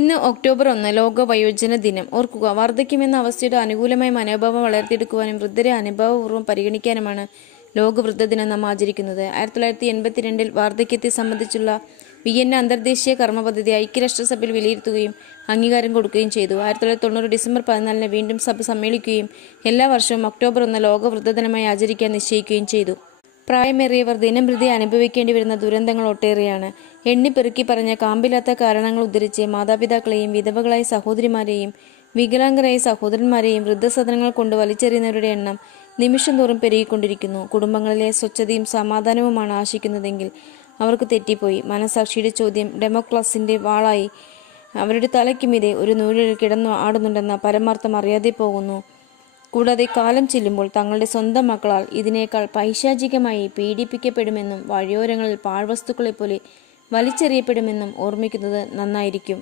ഇന്ന് ഒക്ടോബർ ഒന്ന് ലോക വയോജന ദിനം. ഓർക്കുക വാർദ്ധക്യമെന്ന അവസ്ഥയുടെ അനുകൂലമായ മനോഭാവം വളർത്തിയെടുക്കുവാനും വൃദ്ധരെ അനുഭവപൂർവം പരിഗണിക്കാനുമാണ് ലോക വൃദ്ധദിനം നാം ആചരിക്കുന്നത്. ആയിരത്തി തൊള്ളായിരത്തി എൺപത്തിരണ്ടിൽ വാർദ്ധക്യത്തെ സംബന്ധിച്ചുള്ള വിയന്ന അന്തർദേശീയ കർമ്മ പദ്ധതി ഐക്യരാഷ്ട്രസഭയിൽ വിലയിരുത്തുകയും അംഗീകാരം കൊടുക്കുകയും ചെയ്തു. ആയിരത്തി തൊള്ളായിരത്തി തൊണ്ണൂറ് ഡിസംബർ പതിനാലിന് വീണ്ടും സഭ സമ്മേളിക്കുകയും എല്ലാ വർഷവും ഒക്ടോബർ ഒന്ന് ലോക വൃദ്ധദിനമായി ആചരിക്കാൻ നിശ്ചയിക്കുകയും ചെയ്തു. പ്രായമേറിയവർ ദിനം പ്രതി അനുഭവിക്കേണ്ടി വരുന്ന ദുരന്തങ്ങൾ ഒട്ടേറെയാണ്. എണ്ണിപ്പെറുക്കി പറഞ്ഞ കാമ്പില്ലാത്ത കാരണങ്ങൾ ഉദ്ധരിച്ച് മാതാപിതാക്കളെയും വിധവകളായ സഹോദരിമാരെയും വികലാംഗരായ സഹോദരന്മാരെയും വൃദ്ധസദനങ്ങൾ കൊണ്ട് വലിച്ചെറിയുന്നവരുടെ എണ്ണം നിമിഷം തോറും പെരുകിക്കൊണ്ടിരിക്കുന്നു. കുടുംബങ്ങളിലെ സ്വച്ഛതയും സമാധാനവുമാണ് ആശിക്കുന്നതെങ്കിൽ അവർക്ക് തെറ്റിപ്പോയി. മനസാക്ഷിയുടെ ചോദ്യം ഡെമോക്ലാസിന്റെ വാളായി അവരുടെ തലയ്ക്കുമീതെ ഒരു നൂലിൽ കിടന്നു ആടുന്നുണ്ടെന്ന പരമാർത്ഥം അറിയാതെ പോകുന്നു. കൂടാതെ കാലം ചെല്ലുമ്പോൾ തങ്ങളുടെ സ്വന്തം മക്കളാൽ ഇതിനേക്കാൾ പൈശാചികമായി പീഡിപ്പിക്കപ്പെടുമെന്നും വഴിയോരങ്ങളിൽ പാഴ്വസ്തുക്കളെപ്പോലെ വലിച്ചെറിയപ്പെടുമെന്നും ഓർമ്മിക്കുന്നത് നന്നായിരിക്കും.